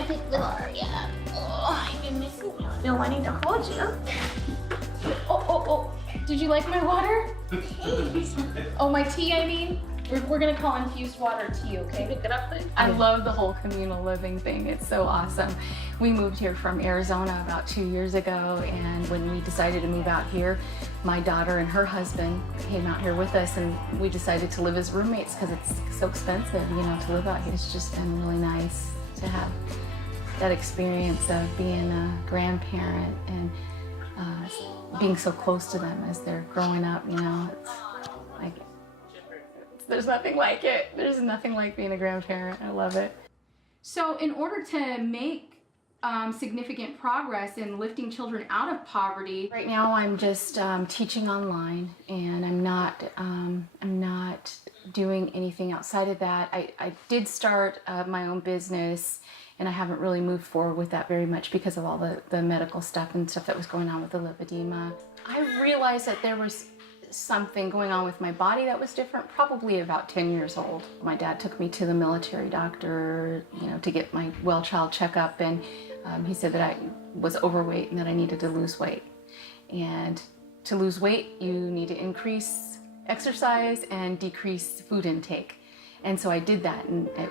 gonna pick Gloria. Oh, I've been missing you. No, I need to hold you. Oh. Did you like my water? Oh, my tea, I mean? We're gonna call infused water tea, okay? Pick it up, please. I love the whole communal living thing. It's so awesome. We moved here from Arizona about 2 years ago, and when we decided to move out here, my daughter and her husband came out here with us, and we decided to live as roommates because it's so expensive, you know, to live out here. It's just been really nice to have that experience of being a grandparent and being so close to them as they're growing up, you know. It's like, there's nothing like it. There's nothing like being a grandparent. I love it. So in order to make significant progress in lifting children out of poverty, Right now I'm just teaching online, and I'm not doing anything outside of that. I did start my own business, and I haven't really moved forward with that very much because of all the medical stuff and stuff that was going on with the lipedema. I realized that there was something going on with my body that was different, probably about 10 years old. My dad took me to the military doctor, you know, to get my well child checkup, and he said that I was overweight and that I needed to lose weight. And to lose weight, you need to increase exercise and decrease food intake. And so I did that, and I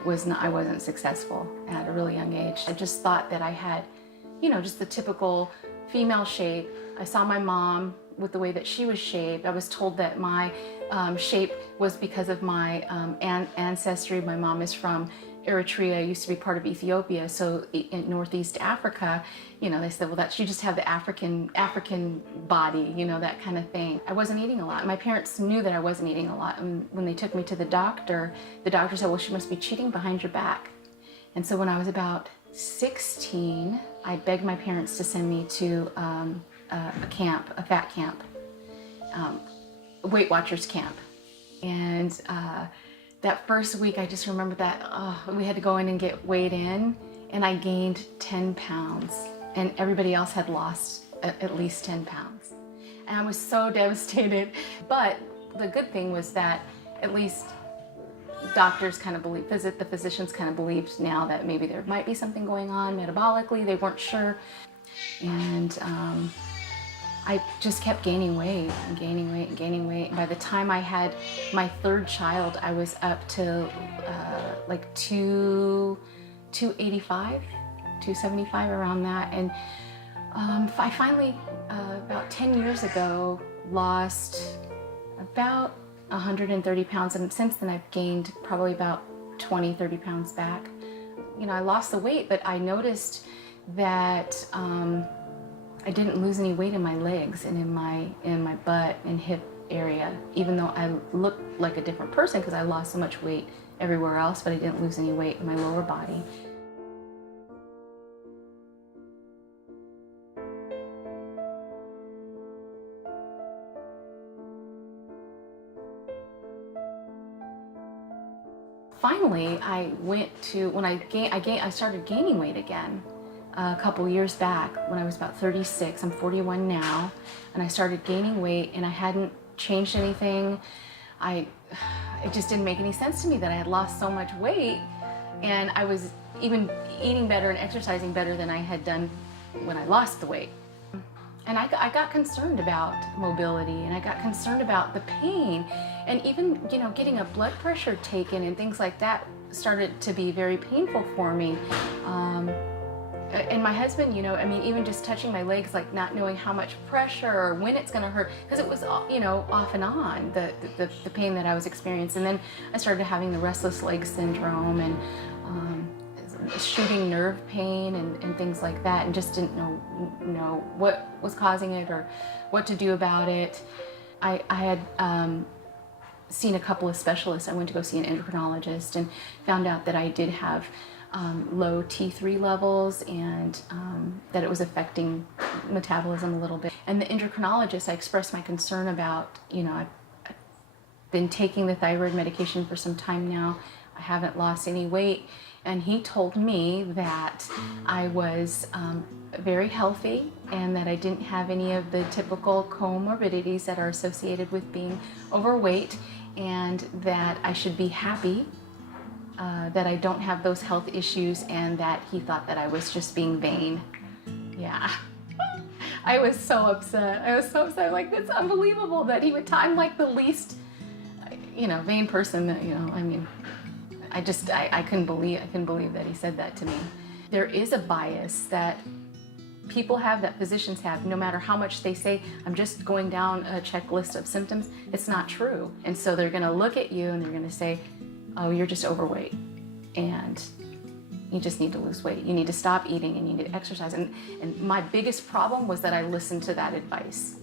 wasn't successful at a really young age. I just thought that I had, you know, just the typical female shape. I saw my mom with the way that she was shaped. I was told that my shape was because of my ancestry. My mom is from Eritrea, used to be part of Ethiopia, so in Northeast Africa, you know, they said, well, that you just have the African body, you know, that kind of thing. I wasn't eating a lot. My parents knew that I wasn't eating a lot, and when they took me to the doctor said, well, she must be cheating behind your back. And so when I was about 16, I begged my parents to send me to a fat camp, Weight Watchers camp. And that first week, I just remember that we had to go in and get weighed in, and I gained 10 pounds, and everybody else had lost at least 10 pounds. And I was so devastated. But the good thing was that at least doctors kind of believe, the physicians kind of believed now that maybe there might be something going on metabolically. They weren't sure. And I just kept gaining weight and gaining weight and gaining weight. And by the time I had my third child, I was up to like 285, 275, around that. And I finally, about 10 years ago, lost about 130 pounds. And since then, I've gained probably about 20, 30 pounds back. You know, I lost the weight, but I noticed that I didn't lose any weight in my legs and in my butt and hip area, even though I looked like a different person because I lost so much weight everywhere else, but I didn't lose any weight in my lower body. Finally, I started gaining weight again. A couple years back when I was about 36. I'm 41 now, and I started gaining weight, and I hadn't changed anything. It just didn't make any sense to me that I had lost so much weight, and I was even eating better and exercising better than I had done when I lost the weight. And I got concerned about mobility, and I got concerned about the pain, and even, you know, getting a blood pressure taken and things like that started to be very painful for me. And my husband, you know, I mean, even just touching my legs, like not knowing how much pressure or when it's going to hurt, because it was, you know, off and on, the pain that I was experiencing. And then I started having the restless leg syndrome and shooting nerve pain and things like that, and just didn't know what was causing it or what to do about it. I had seen a couple of specialists. I went to go see an endocrinologist and found out that I did have low T3 levels, and that it was affecting metabolism a little bit. And the endocrinologist, I expressed my concern about, you know, I've been taking the thyroid medication for some time now. I haven't lost any weight. And he told me that I was very healthy and that I didn't have any of the typical comorbidities that are associated with being overweight, and that I should be happy that I don't have those health issues, and that he thought that I was just being vain. Yeah. I was so upset. Like, that's unbelievable that he would I'm like the least, vain person that, I mean, I couldn't believe that he said that to me. There is a bias that people have, that physicians have, no matter how much they say, I'm just going down a checklist of symptoms. It's not true. And so they're gonna look at you and they're gonna say, oh, you're just overweight and you just need to lose weight. You need to stop eating and you need to exercise. And my biggest problem was that I listened to that advice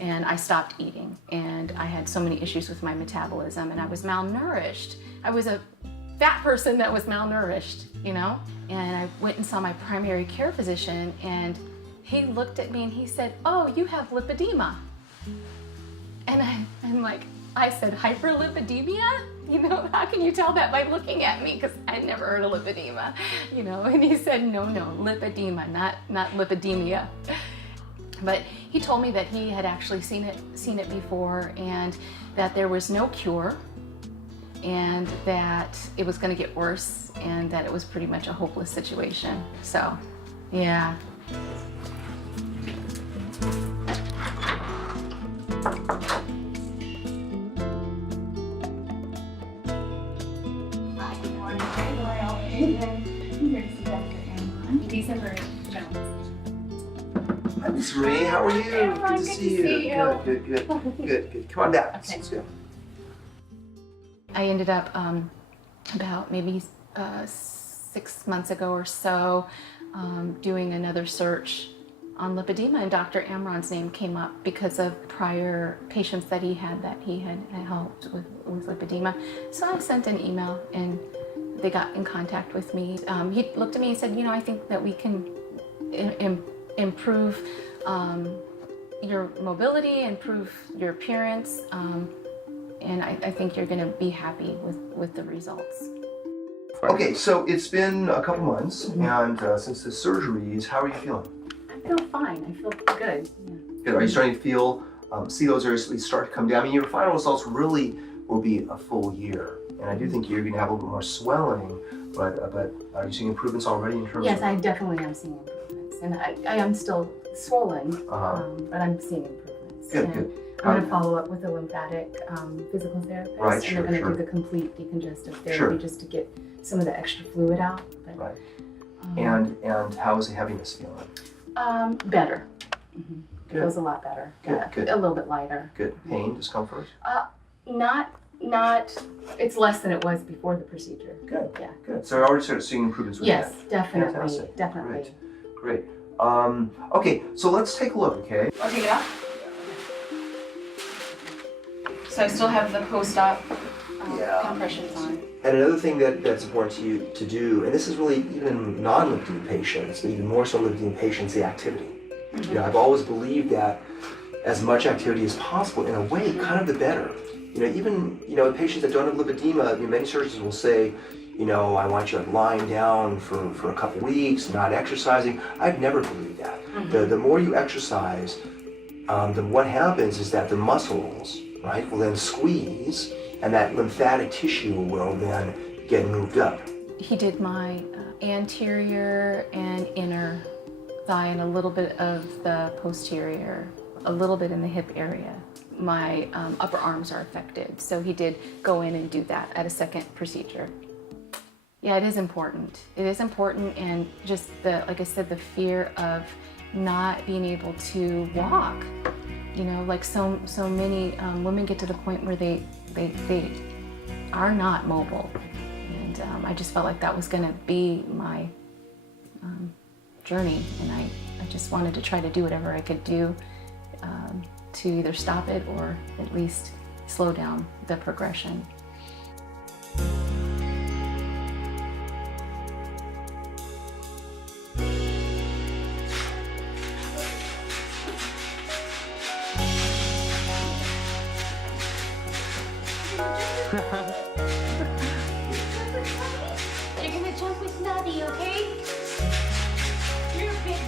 and I stopped eating, and I had so many issues with my metabolism, and I was malnourished. I was a fat person that was malnourished, And I went and saw my primary care physician, and he looked at me and he said, oh, you have lipedema. And I said, hyperlipidemia? How can you tell that by looking at me? Because I'd never heard of lipedema, And he said, no, lipedema, not lipidemia. But he told me that he had actually seen it before, and that there was no cure, and that it was going to get worse, and that it was pretty much a hopeless situation. So, yeah. Hi, Miss Ray. How are you? Good to see you. Good. Come on back. Okay. Let's go. I ended up about maybe 6 months ago or so doing another search on lipedema, and Dr. Amron's name came up because of prior patients that he had helped with lipedema. So I sent an email and they got in contact with me. He looked at me and said, I think that we can improve your mobility, improve your appearance, and I think you're going to be happy with the results. Okay, so it's been a couple months, and since the surgeries, how are you feeling? I feel fine. I feel good. Yeah. Good. Are you starting to see those areas start to come down? I mean, your final results really will be a full year, and I do think you're going to have a little bit more swelling. But are you seeing improvements already in terms of? Yes, I definitely am seeing improvements, and I am still swollen, but I'm seeing improvements. Good. I'm going to follow up with a lymphatic physical therapist, Right, and they're going to do the complete decongestive therapy just to get some of the extra fluid out. But, Right. And how is the heaviness feeling? Better. It Good. feels a lot better. Good. A little bit lighter. Good. Pain, discomfort? Not. It's less than it was before the procedure. Good. Yeah. Good. So I already started seeing improvements with Yes, that. definitely. Fantastic. Definitely. Great. Okay, so let's take a look, okay? I'll take it off. So I still have the post-op compressions on. And another thing that's important to you to do, and this is really even in non-lipedema patients, but even more so lipedema patients, the activity. I've always believed that as much activity as possible, in a way, kind of the better. Even in patients that don't have lipedema, many surgeons will say, I want you lying down for a couple weeks, not exercising. I've never believed that. The more you exercise, then what happens is that the muscles, right, will then squeeze, and that lymphatic tissue will then get moved up. He did my anterior and inner thigh and a little bit of the posterior, a little bit in the hip area. My upper arms are affected, so he did go in and do that at a second procedure. Yeah, it is important. It is important, and just like I said, the fear of not being able to walk. Like so many women get to the point where they are not mobile, and I just felt like that was going to be my journey, and I just wanted to try to do whatever I could do to either stop it or at least slow down the progression. You're gonna jump with Nutty, okay? You're a big